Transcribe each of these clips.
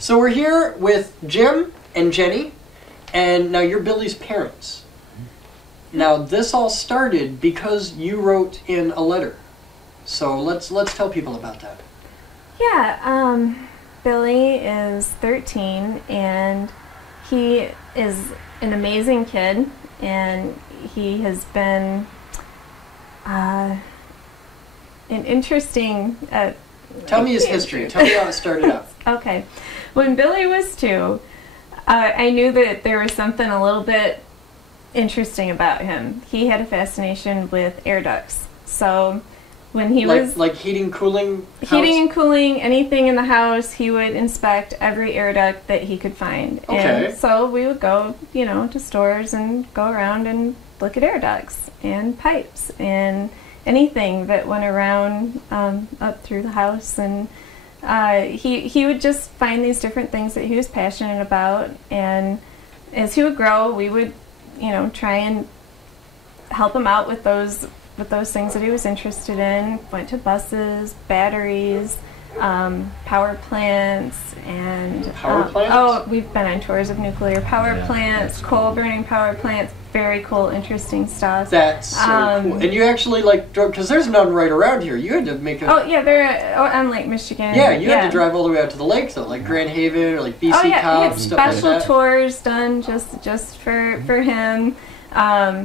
So we're here with Jim and Jenny, and now you're Billy's parents. Now this all started because you wrote in a letter. So let's tell people about that. Yeah, Billy is 13 and he is an amazing kid, and he has been an interesting... Tell me his history. Tell me how it started out. Okay. When Billy was 2, I knew that there was something a little bit interesting about him. He had a fascination with air ducts. So when he was... Like heating, cooling house? Heating and cooling, anything in the house, he would inspect every air duct that he could find. Okay. And so we would go, to stores and go around and look at air ducts and pipes and anything that went around up through the house. And he would just find these different things that he was passionate about. And as he would grow, we would, try and help him out with those things that he was interested in. Went to buses, batteries, power plants, and power plants? Oh, we've been on tours of nuclear power plants, coal burning power plants. Very cool, interesting stuff. That's so cool. And you actually drove, because there's none right around here. You had to make a... Oh yeah, they're on Lake Michigan. Yeah, you had to drive all the way out to the lake though, like Grand Haven or like BC Cop, stuff like that. Special tours done just for him.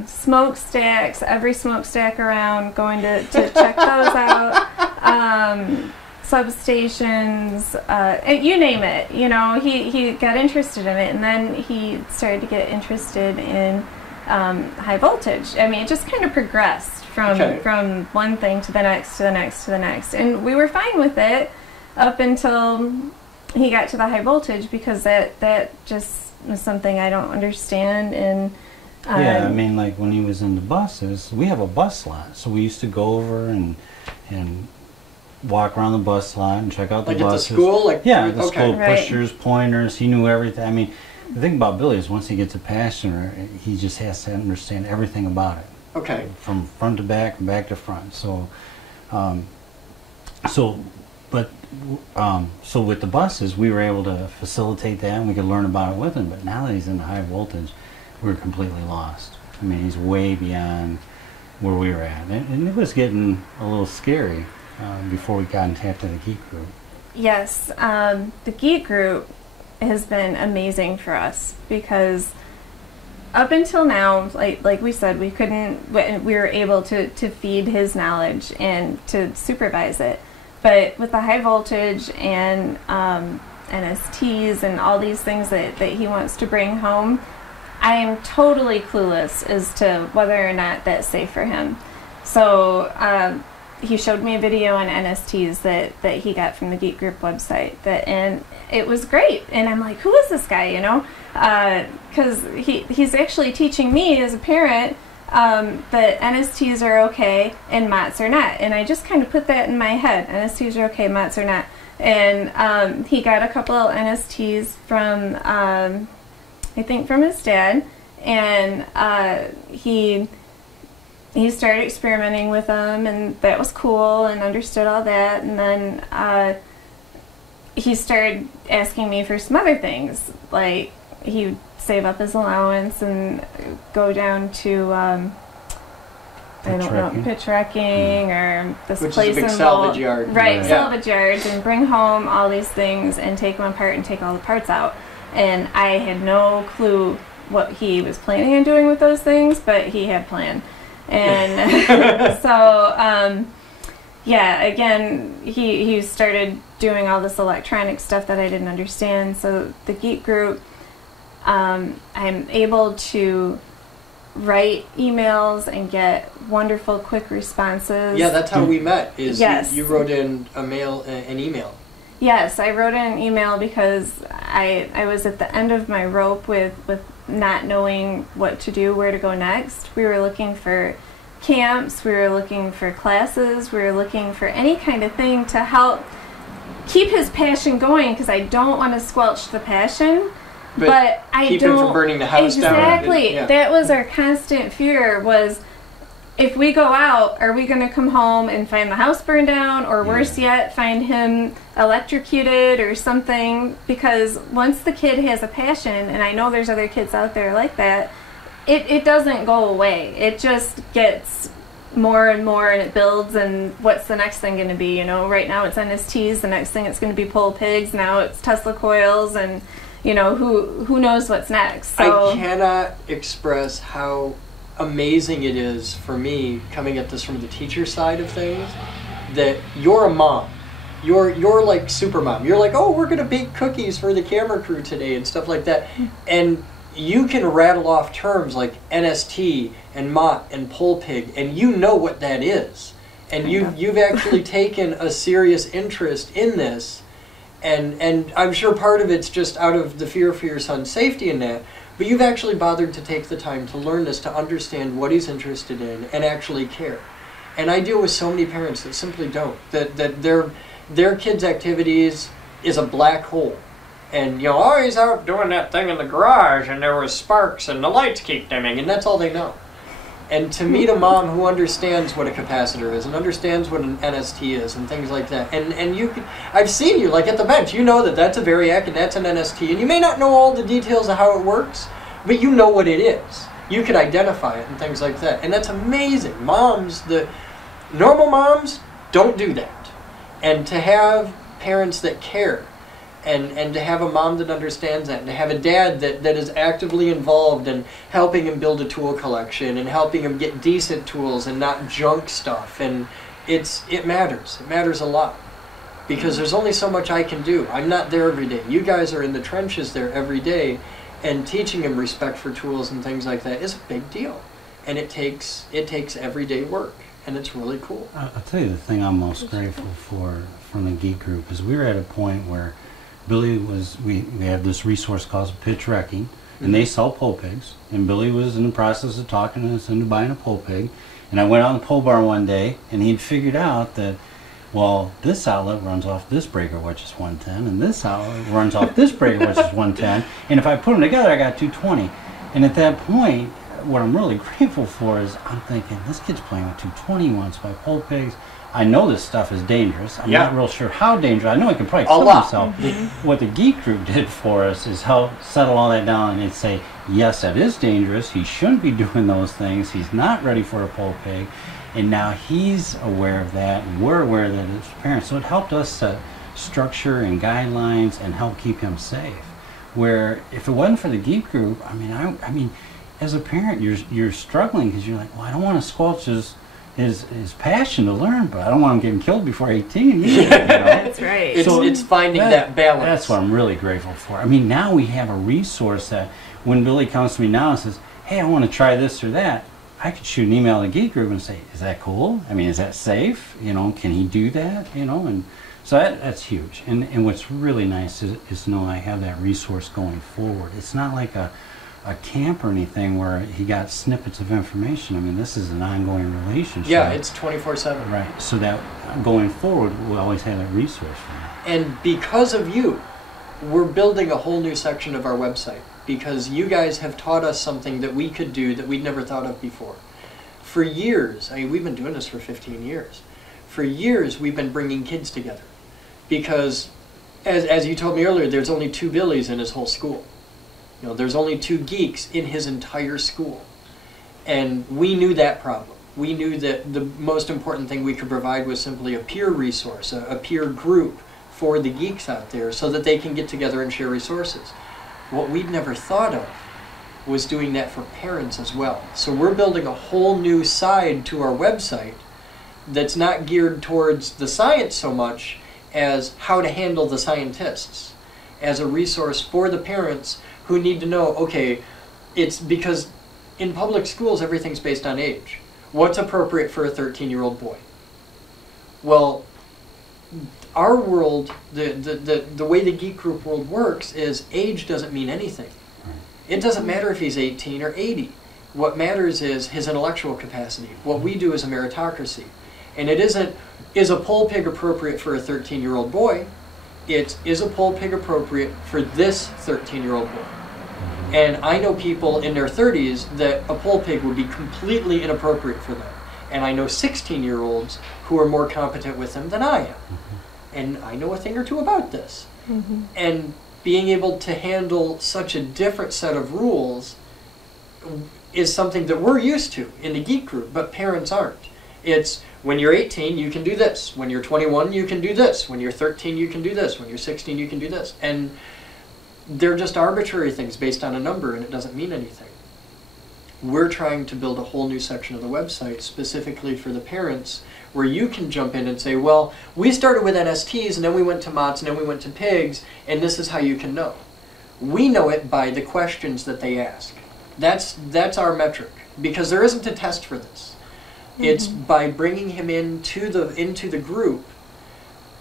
Smokestacks, every smokestack around, going to check those out. Substations, you name it. He got interested in it, and then he started to get interested in high voltage. I mean, it just kind of progressed from one thing to the next, to the next, to the next. And we were fine with it up until he got to the high voltage, because that just was something I don't understand. And yeah, I mean, like when he was in the buses, we have a bus lot, so we used to go over and walk around the bus lot and check out the buses. At the school? The school, pushers, pointers, he knew everything. I mean, the thing about Billy is once he gets a passion, he just has to understand everything about it. Okay. From front to back and back to front. So, so with the buses, we were able to facilitate that, and we could learn about it with him. But now that he's in the high voltage, we're completely lost. I mean, he's way beyond where we were at. And it was getting a little scary before we got into the Geek group. Yes, the Geek group has been amazing for us, because up until now, like we said, we were able to feed his knowledge and to supervise it. But with the high voltage and NSTs and all these things that he wants to bring home, I am totally clueless as to whether or not that's safe for him. So he showed me a video on NSTs that he got from the Geek Group website, and it was great. And I'm like, who is this guy, because he's actually teaching me as a parent that NSTs are okay and MOTS are not. And I just kind of put that in my head. NSTs are okay, MOTS are not. And he got a couple of NSTs from, I think from his dad, and he started experimenting with them, and that was cool, and understood all that. And then he started asking me for some other things, like he would save up his allowance and go down to pitch wrecking or this Which place is a big in salvage yard. Right, salvage yards, and bring home all these things and take them apart and take all the parts out. And I had no clue what he was planning on doing with those things, but he had planned. And so, yeah, again, he started doing all this electronic stuff that I didn't understand. So the Geek group, I'm able to write emails and get wonderful, quick responses. Yeah, that's how we met. Yes. You wrote in an email. Yes, I wrote in an email because I was at the end of my rope with not knowing what to do, where to go next. We were looking for camps, we were looking for classes, we were looking for any kind of thing to help keep his passion going, because I don't want to squelch the passion, but I keep don't... him from burning the house down. Exactly. That was our constant fear, was if we go out, are we going to come home and find the house burned down, or worse yet, find him electrocuted or something? Because once the kid has a passion, and I know there's other kids out there like that, it doesn't go away. It just gets more and more, and it builds. And what's the next thing going to be? You know, right now it's NSTs. The next thing it's going to be pole pigs. Now it's Tesla coils, and you know, who knows what's next. So I cannot express how amazing it is for me, coming at this from the teacher side of things, that you're a mom. You're like super mom. You're like, oh, we're gonna bake cookies for the camera crew today and stuff like that. And you can rattle off terms like NST and MOT and pole pig, and you know what that is. And you've actually taken a serious interest in this. And I'm sure part of it's just out of the fear for your son's safety in that. But you've actually bothered to take the time to learn this, to understand what he's interested in, and actually care. And I deal with so many parents that simply don't. That their kids' activities is a black hole. And, you know, oh, he's out doing that thing in the garage, and there was sparks, and the lights keep dimming, and that's all they know. And to meet a mom who understands what a capacitor is, and understands what an NST is, and things like that, and you can, I've seen you, like at the bench, you know that that's a variac and that's an NST, and you may not know all the details of how it works, but you know what it is. You can identify it and things like that, and that's amazing. Moms, the normal moms don't do that. And to have parents that care, and to have a mom that understands that, and to have a dad that is actively involved in helping him build a tool collection and helping him get decent tools and not junk stuff, and it matters. It matters a lot, because there's only so much I can do. I'm not there every day. You guys are in the trenches there every day, and teaching him respect for tools and things like that is a big deal, and it takes everyday work, and it's really cool. I'll tell you the thing I'm most grateful for from the Geek group is we were at a point where Billy was, we have this resource called Pitch Wrecking, and they sell pole pigs, and Billy was in the process of talking us into buying a pole pig, and I went out in the pole barn one day, and he'd figured out that, well, this outlet runs off this breaker, which is 110, and this outlet runs off this breaker, which is 110, and if I put them together, I got 220. And at that point, what I'm really grateful for is I'm thinking, this kid's playing with 220, wants to buy pole pigs. I know this stuff is dangerous. I'm not real sure how dangerous. I know he can probably kill himself. What the Geek group did for us is help settle all that down and say, yes, that is dangerous. He shouldn't be doing those things. He's not ready for a pole pig. And now he's aware of that, and we're aware of that as parents. So it helped us set structure and guidelines and help keep him safe. Where if it wasn't for the Geek group, I mean, as a parent, you're struggling because you're like, well, I don't want to squelch his passion to learn, but I don't want him getting killed before 18 either, you know? That's right. It's finding that balance. That's what I'm really grateful for. I mean, now we have a resource that when Billy comes to me now and says, hey, I want to try this or that, I could shoot an email to the Geek group and say, is that cool? I mean, is that safe? You know, can he do that? You know, and so that's huge. And what's really nice is to know I have that resource going forward. It's not like a camp or anything where he got snippets of information. I mean, this is an ongoing relationship. Yeah, it's 24/7. Right, so that going forward, we'll always have that resource for him. And because of you, we're building a whole new section of our website, because you guys have taught us something that we could do that we'd never thought of before. For years, I mean, we've been doing this for 15 years. For years, we've been bringing kids together, because as you told me earlier, there's only 2 Billies in his whole school. You know, there's only 2 geeks in his entire school. And we knew that problem. We knew that the most important thing we could provide was simply a peer resource, a peer group for the geeks out there so that they can get together and share resources. What we'd never thought of was doing that for parents as well. So we're building a whole new side to our website that's not geared towards the science so much as how to handle the scientists, as a resource for the parents who need to know, okay, it's because in public schools everything's based on age. What's appropriate for a 13-year-old boy? Well, our world, the way the Geek Group world works is age doesn't mean anything. It doesn't matter if he's 18 or 80. What matters is his intellectual capacity. What we do is a meritocracy. And it isn't, is a pole pig appropriate for a 13-year-old boy? It is a pole pig appropriate for this 13-year-old boy. And I know people in their 30s that a pole pig would be completely inappropriate for them. And I know 16-year-olds who are more competent with him than I am. And I know a thing or two about this. And being able to handle such a different set of rules is something that we're used to in the Geek group, but parents aren't. It's when you're 18, you can do this. When you're 21, you can do this. When you're 13, you can do this. When you're 16, you can do this. And they're just arbitrary things based on a number, and it doesn't mean anything. We're trying to build a whole new section of the website specifically for the parents, where you can jump in and say, well, we started with NSTs, and then we went to MOTS, and then we went to PIGs, and this is how you can know. We know it by the questions that they ask. That's our metric, because there isn't a test for this. It's by bringing him into the group.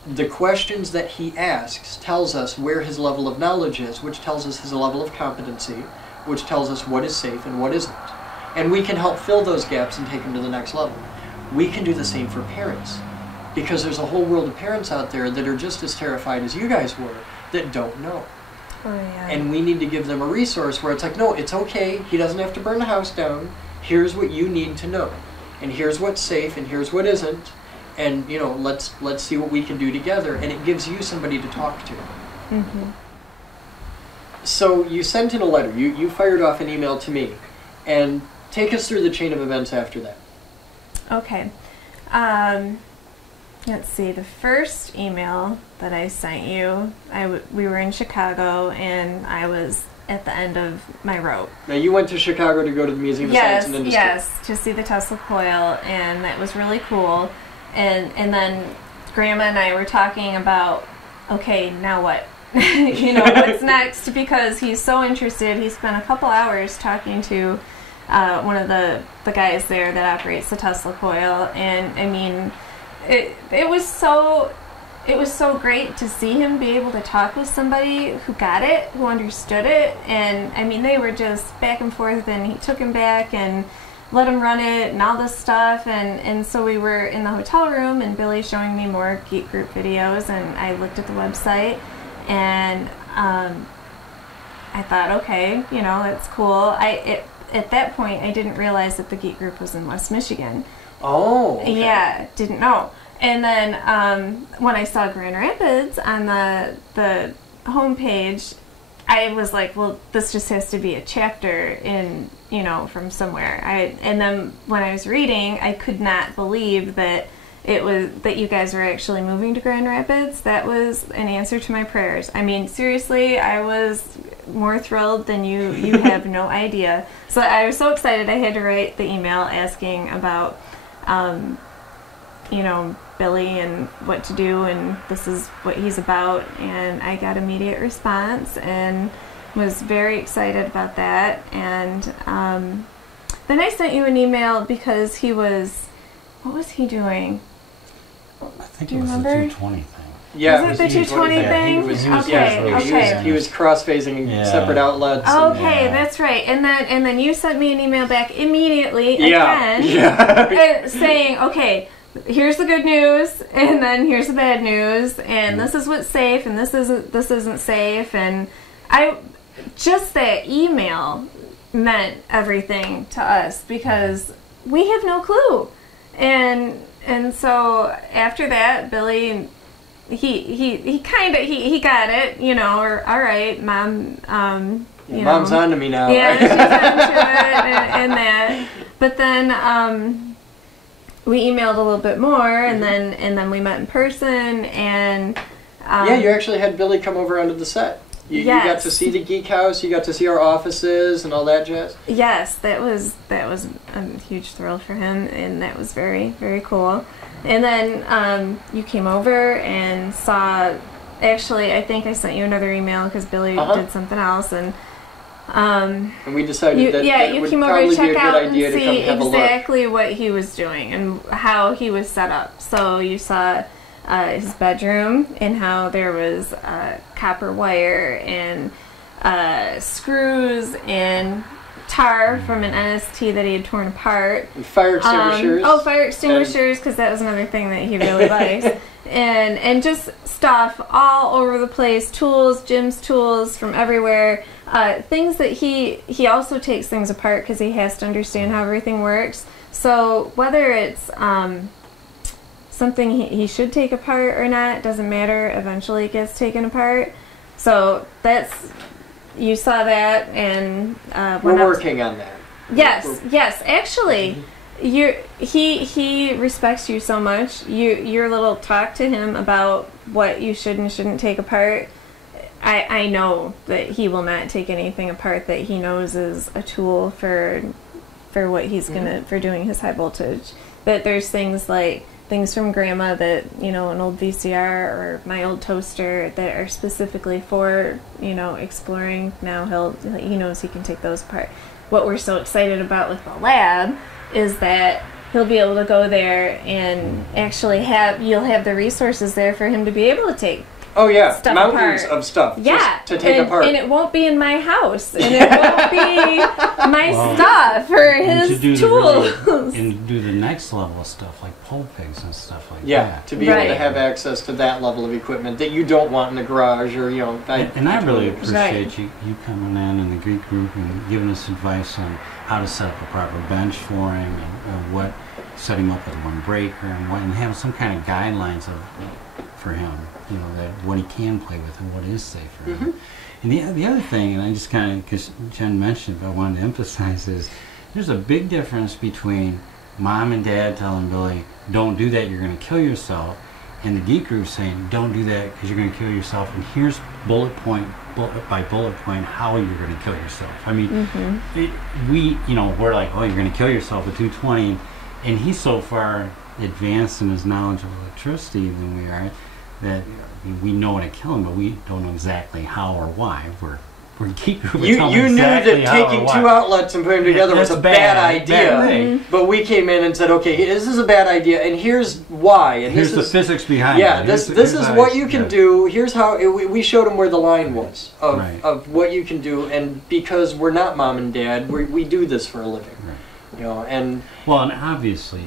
The questions that he asks tells us where his level of knowledge is, which tells us his level of competency, which tells us what is safe and what isn't. And we can help fill those gaps and take them to the next level. We can do the same for parents, because there's a whole world of parents out there that are just as terrified as you guys were that don't know. Oh, yeah. And we need to give them a resource where it's like, no, it's okay, he doesn't have to burn the house down, here's what you need to know. And here's what's safe and here's what isn't. And, you know, let's see what we can do together. And it gives you somebody to talk to. So you sent in a letter. You fired off an email to me. And take us through the chain of events after that. Okay. Let's see. The first email that I sent you, we were in Chicago, and I was at the end of my rope. Now, you went to Chicago to go to the Museum of Science and Industry. Yes, to see the Tesla coil, and that was really cool. And then Grandma and I were talking about, okay, now what? You know, what's next? Because he's so interested. He spent a couple hours talking to one of the guys there that operates the Tesla coil, and I mean, it was so great to see him be able to talk with somebody who got it, who understood it, and I mean, they were just back and forth, and he took him back and let him run it and all this stuff, and so we were in the hotel room, and Billy showing me more Geek Group videos, and I looked at the website, and I thought, okay, you know, it's cool. At that point, I didn't realize that the Geek Group was in West Michigan. Oh. Okay. Yeah, didn't know. And then when I saw Grand Rapids on the homepage, I was like, well, this just has to be a chapter in, you know, from somewhere. And then when I was reading, I could not believe that that you guys were actually moving to Grand Rapids. That was an answer to my prayers. I mean, seriously, I was more thrilled than you have no idea. So I was so excited I had to write the email asking about, you know, Billy and what to do, and this is what he's about, and I got immediate response and was very excited about that. And then I sent you an email because what was he doing? I think Do it you was remember? the 220 thing. Yeah, Was it the 220 thing? He was cross-phasing separate outlets. Okay, that's right. And then you sent me an email back immediately again, saying, okay, here's the good news, and then here's the bad news, and this is what's safe, and this isn't safe, and that email meant everything to us, because we have no clue. And so after that, Billy, he got it, you know, or all right, Mom, Mom's on to me now. Yeah, she's on to it and that. But then we emailed a little bit more, and then we met in person, and yeah, you actually had Billy come over onto the set. You got to see the Geek House, you got to see our offices and all that jazz. Yes, that was a huge thrill for him, and that was very, very cool. And then you came over and saw. Actually, I think I sent you another email because Billy did something else, and we decided that you would came over probably to check be a out good and idea to come see have a look. exactly what he was doing and how he was set up. So you saw his bedroom, and how there was copper wire and screws and tar from an NST that he had torn apart. And fire extinguishers. Fire extinguishers, because that was another thing that he really likes. And just stuff all over the place, tools, Jim's tools from everywhere. Things that he also takes things apart because he has to understand how everything works. So whether it's something he should take apart or not, doesn't matter. Eventually it gets taken apart. So you saw that, and we're working on that. Yes. Actually, he respects you so much. Your little talk to him about what you should and shouldn't take apart. I know that he will not take anything apart that he knows is a tool for what he's gonna for doing his high voltage. But there's things from Grandma that, an old VCR or my old toaster that are specifically for, exploring. Now he knows he can take those apart. What we're so excited about with the lab is that he'll be able to go there and actually you'll have the resources there for him to be able to take stuff mountains apart. of stuff just to take and, apart. And it won't be in my house. And it won't be my stuff or his tools. And do the next level of stuff, like pole pigs and stuff like that. Yeah, to be able to have access to that level of equipment that you don't want in the garage or, I really appreciate you coming in and the Geek group and giving us advice on how to set up a proper bench for him and what, set him up with one breaker and have some kind of guidelines for him. That what he can play with and what is safe for him. And the other thing, and I just kind of, because Jen mentioned, but I wanted to emphasize is, there's a big difference between Mom and Dad telling Billy, don't do that, you're going to kill yourself, and the Geek group saying, don't do that because you're going to kill yourself, and here's bullet by bullet point how you're going to kill yourself. I mean, we're like, oh, you're going to kill yourself with 220, and he's so far advanced in his knowledge of electricity than we are, that we know how to kill him, but we don't know exactly how or why. We're Geek group. You knew that taking two outlets and putting them together was a bad idea, but we came in and said, okay, this is a bad idea, and here's why. And here's the physics behind it. Yeah, this is what you can do. Here's how we showed him where the line was of what you can do, and because we're not Mom and Dad, we do this for a living. Right. And obviously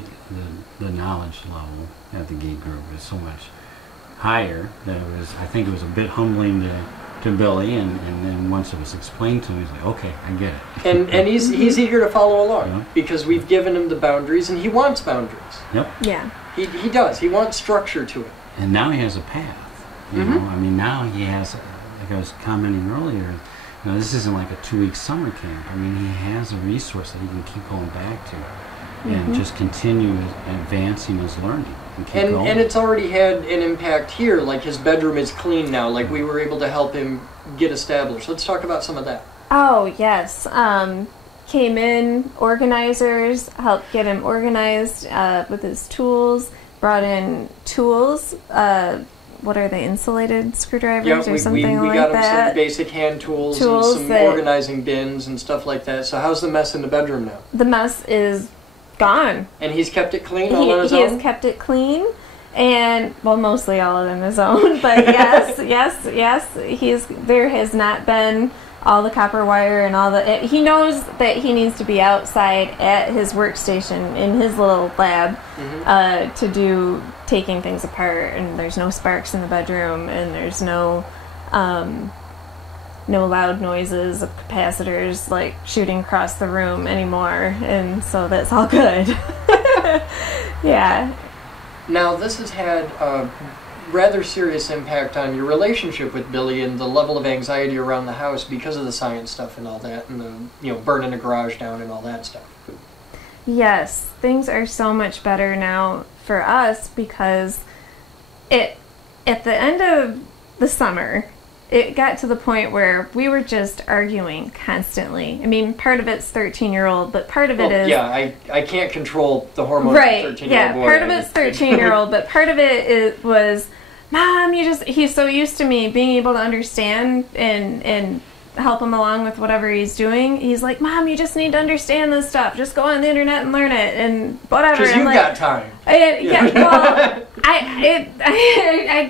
the knowledge level at the Geek group is so much higher that I think it was a bit humbling to Billy, and then once it was explained to him, he's like, okay, I get it. And he's eager to follow along because we've given him the boundaries, and he wants boundaries. Yep. Yeah. He does. He wants structure to it. And now he has a path. I mean, now he has, like I was commenting earlier, this isn't like a 2-week summer camp. I mean, he has a resource that he can keep going back to and just continue advancing his learning. And it's already had an impact here, like his bedroom is clean now, like we were able to help him get established. Let's talk about some of that. Oh, yes. Came in, organizers, helped get him organized with his tools, brought in tools, what are they, insulated screwdrivers or something like that? We got him some basic hand tools and some organizing bins and stuff like that. So how's the mess in the bedroom now? The mess is gone. And he's kept it clean all on his own? He has kept it clean, and, well, mostly all on his own, but yes, there has not been all the copper wire and all the... He knows that he needs to be outside at his workstation in his little lab to do taking things apart, and there's no sparks in the bedroom, and there's no loud noises of capacitors like shooting across the room anymore, and so that's all good. Yeah. Now this has had a rather serious impact on your relationship with Billy and the level of anxiety around the house because of the science stuff and all that, and the burning the garage down and all that stuff. Yes, things are so much better now for us because at the end of the summer, it got to the point where we were just arguing constantly. I mean, part of it's 13-year-old, but part of it is... Yeah, I can't control the hormones of a 13-year-old boy. Part of it's 13-year-old, but part of it was, Mom, he's so used to me being able to understand and help him along with whatever he's doing. He's like, Mom, you just need to understand this stuff. Just go on the internet and learn it and whatever. Because you've got time. I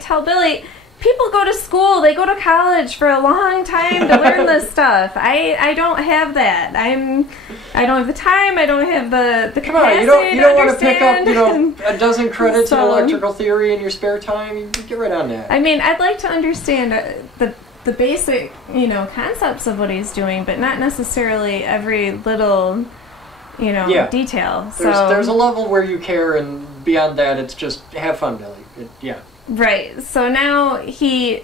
tell Billy... People go to school, they go to college for a long time to learn this stuff. I don't have that. I don't have the time, I don't have the capacity Come on, you don't want to pick understand. up, a dozen credits in electrical theory in your spare time. You get right on that. I mean, I'd like to understand the basic, concepts of what he's doing, but not necessarily every little Yeah. detail. There's a level where you care, and beyond that, it's just have fun, Billy. Yeah. Right. So now he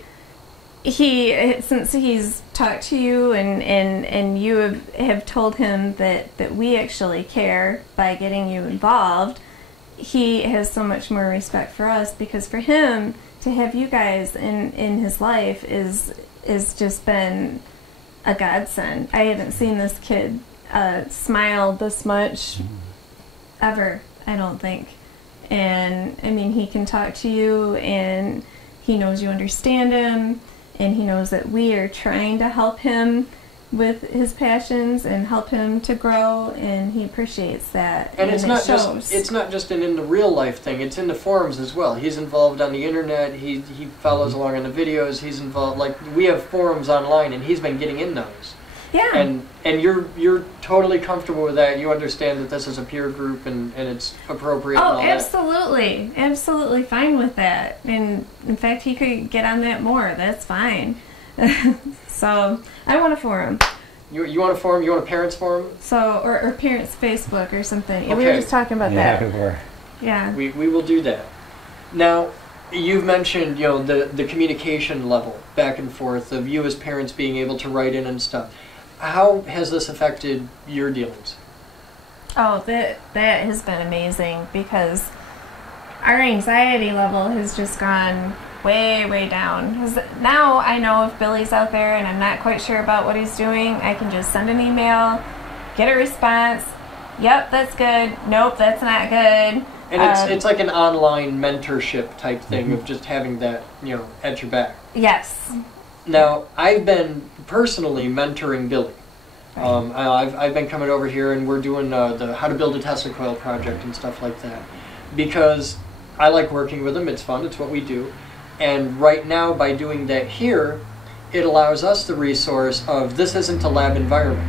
since he's talked to you and you have told him that we actually care by getting you involved, he has so much more respect for us, because for him to have you guys in his life is just been a godsend. I haven't seen this kid smile this much ever, I don't think. And I mean, he can talk to you, and he knows you understand him, and he knows that we are trying to help him with his passions and help him to grow, and he appreciates that. And it's not just an in the real life thing, it's in the forums as well. He's involved on the internet, he follows along on the videos, he's involved, like, we have forums online, and he's been getting in those. Yeah. And you're totally comfortable with that. You understand that this is a peer group, and it's appropriate. Oh, and all absolutely. That. Absolutely fine with that. And in fact, he could get on that more. That's fine. So I want a forum. You want a forum? You want a parents forum? So or parents Facebook or something. Okay. We were just talking about that. We were. Yeah. We will do that. Now, you've mentioned the communication level back and forth of you as parents being able to write in and stuff. How has this affected your dealings? Oh, that has been amazing, because our anxiety level has just gone way, way down. 'Cause now I know if Billy's out there and I'm not quite sure about what he's doing, I can just send an email, get a response. Yep, that's good. Nope, that's not good. And it's like an online mentorship type thing of just having that at your back. Yes. Now, I've been personally mentoring Billy. I've been coming over here, and we're doing the How to Build a Tesla Coil project and stuff like that, because I like working with him. It's fun. It's what we do. And right now, by doing that here, it allows us the resource of this isn't a lab environment.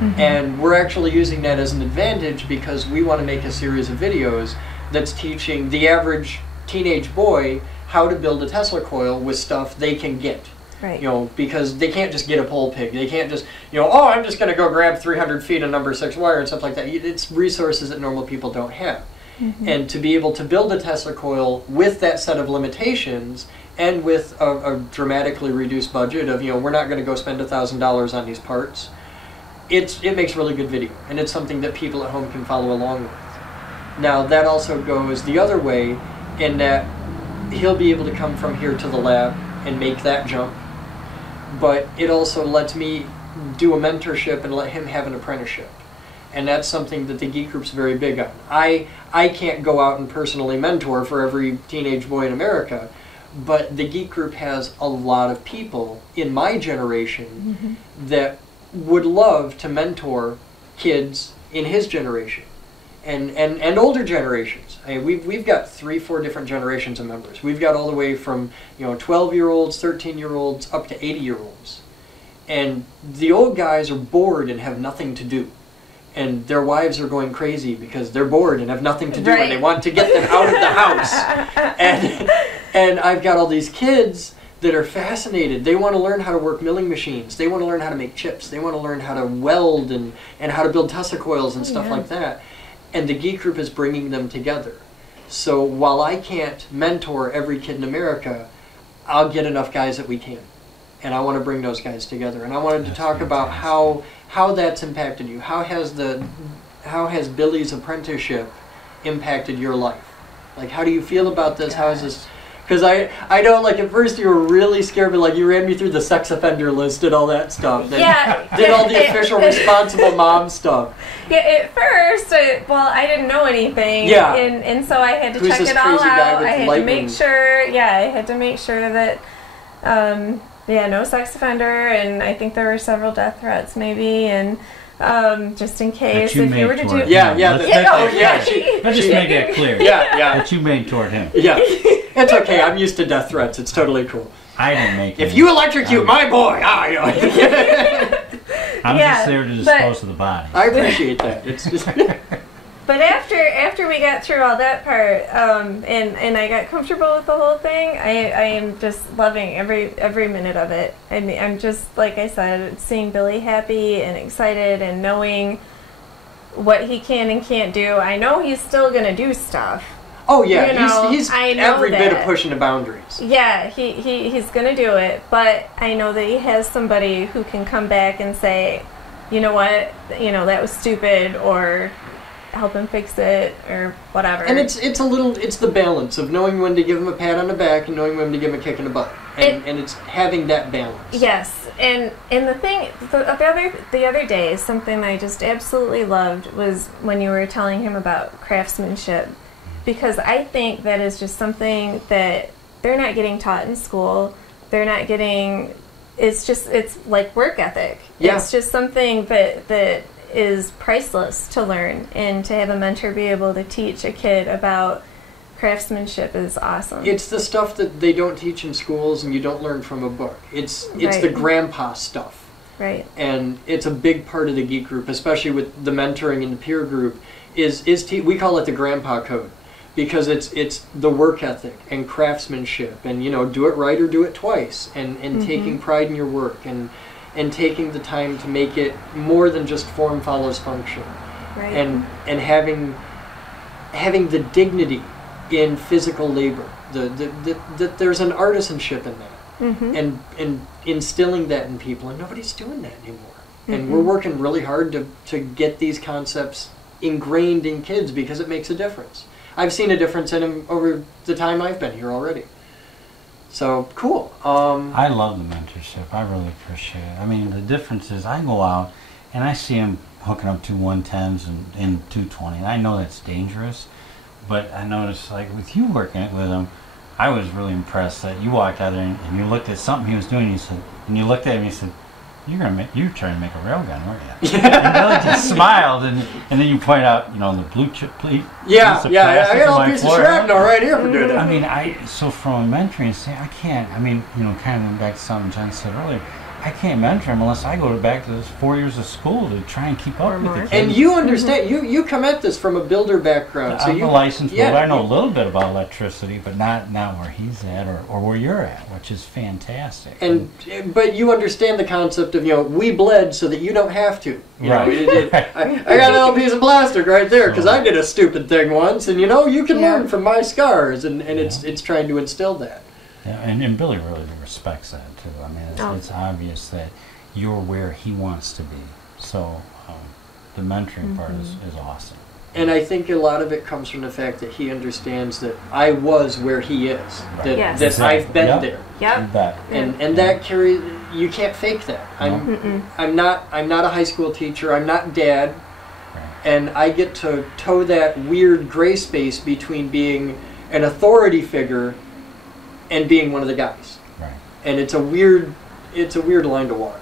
Mm-hmm. And we're actually using that as an advantage, because we want to make a series of videos that's teaching the average teenage boy how to build a Tesla coil with stuff they can get. Right. Because they can't just get a pole pig. They can't just, I'm just going to go grab 300 feet of number 6 wire and stuff like that. It's resources that normal people don't have. Mm-hmm. And to be able to build a Tesla coil with that set of limitations, and with a dramatically reduced budget of, we're not going to go spend $1,000 on these parts, it makes really good video. And it's something that people at home can follow along with. Now, that also goes the other way, in that he'll be able to come from here to the lab and make that jump. But it also lets me do a mentorship and let him have an apprenticeship. And that's something that the Geek Group's very big on. I can't go out and personally mentor for every teenage boy in America, but the Geek Group has a lot of people in my generation that would love to mentor kids in his generation and older generations. I mean, we've got 3-4 different generations of members. We've got all the way from 12-year-olds, 13-year-olds, up to 80-year-olds. And the old guys are bored and have nothing to do. And their wives are going crazy because they're bored and have nothing to do, and they want to get them out of the house. And I've got all these kids that are fascinated. They want to learn how to work milling machines. They want to learn how to make chips. They want to learn how to weld and how to build Tesla coils and stuff like that. And the Geek Group is bringing them together. So while I can't mentor every kid in America, I'll get enough guys that we can. And I want to bring those guys together. And I wanted to talk about how that's impacted you. How has Billy's apprenticeship impacted your life? Like, how do you feel about this? How is this? Because I know, like, at first you were really scared, but, like, you ran me through the sex offender list and all that stuff. And did all the official responsible mom stuff. Yeah, at first, I didn't know anything. Yeah. And so I had to check it all out. I had to make sure, that, no sex offender, and I think there were several death threats maybe, and just in case if you were to do... Let's just make that clear. Yeah. That you made toward him. Yeah. It's okay. I'm used to death threats. It's totally cool. I didn't make it. If you electrocute my boy, I'm just there to dispose of the body. I appreciate that. It's just... But after we got through all that part, and I got comfortable with the whole thing, I am just loving every minute of it. I mean, I'm just, like I said, seeing Billy happy and excited and knowing what he can and can't do. I know he's still going to do stuff. Oh yeah, You know, he's I know every bit of that. pushing the boundaries. Yeah, he's going to do it, but I know that he has somebody who can come back and say, you know what, that was stupid, or help him fix it, or whatever. And it's the balance of knowing when to give him a pat on the back and knowing when to give him a kick in the butt, and it's having that balance. Yes, and the thing, the other day, something I just absolutely loved was when you were telling him about craftsmanship, because I think that is just something that they're not getting taught in school. They're not getting. It's like work ethic. Yeah. It's just something that is priceless to learn, and to have a mentor be able to teach a kid about craftsmanship is awesome. It's the stuff that they don't teach in schools and you don't learn from a book. It's Right. the grandpa stuff. Right. And it's a big part of the Geek group, especially with the mentoring and the peer group, we call it the grandpa code, because it's the work ethic and craftsmanship, and do it right or do it twice, and taking pride in your work, and taking the time to make it more than just form follows function, Right. and having the dignity in physical labor, that there's an artisanship in that, and instilling that in people, and nobody's doing that anymore. And we're working really hard to get these concepts ingrained in kids, because it makes a difference. I've seen a difference in them over the time I've been here already. So, cool. I love the mentorship. I really appreciate it. I mean, the difference is I go out and I see him hooking up to 110s and 220. And I know that's dangerous, but I noticed, like, with you working with him, I was really impressed that you walked out there and you looked at something he was doing, and you looked at him and you said, you're trying to make a railgun, weren't you? And Billy just smiled, and then you point out, the blue chip plate. Yeah, I got a piece of shrapnel right here for doing that. I mean, so from a mentoring standpoint, I can't, kind of going back to something Jen said earlier, I can't mentor him unless I go back to those 4 years of school to try and keep up with the kids. And you understand, you come at this from a builder background. I'm a licensed builder. I know a little bit about electricity, but not where he's at or where you're at, which is fantastic. But you understand the concept of, we bled so that you don't have to. Right. I got a little piece of plastic right there because I did a stupid thing once, and you can learn from my scars, and it's trying to instill that. Yeah, and Billy really respects that too. I mean, it's obvious that you're where he wants to be. So the mentoring part is awesome. And I think a lot of it comes from the fact that he understands that I was where he is. Right. That I've been there. Yep. And that carries. You can't fake that. I'm not a high school teacher. I'm not dad. Right. And I get to toe that weird gray space between being an authority figure and being one of the guys. Right. And it's a weird line to walk.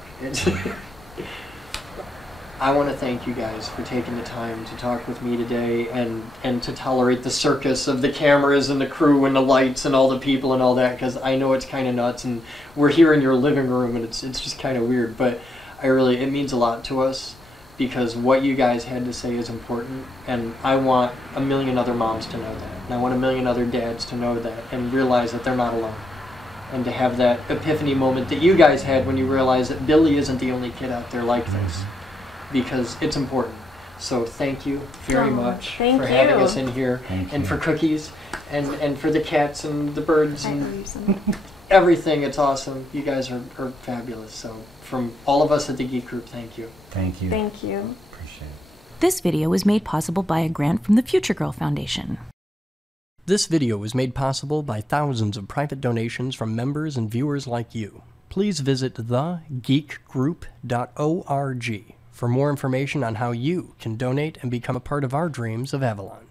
I want to thank you guys for taking the time to talk with me today, and to tolerate the circus of the cameras and the crew and the lights and all the people and all that, because I know it's kind of nuts, and we're here in your living room, and it's just kind of weird, but it means a lot to us, because what you guys had to say is important, and I want a million other moms to know that, and I want a million other dads to know that, and realize that they're not alone, and to have that epiphany moment that you guys had when you realized that Billy isn't the only kid out there like this, because it's important. So thank you very much for having us in here, and for cookies, and for the cats and the birds and everything. It's awesome. You guys are fabulous. So from all of us at the Geek Group, thank you. Thank you. Thank you. Appreciate it. This video was made possible by a grant from the Future Girl Foundation. This video was made possible by thousands of private donations from members and viewers like you. Please visit thegeekgroup.org for more information on how you can donate and become a part of our dreams of Avalon.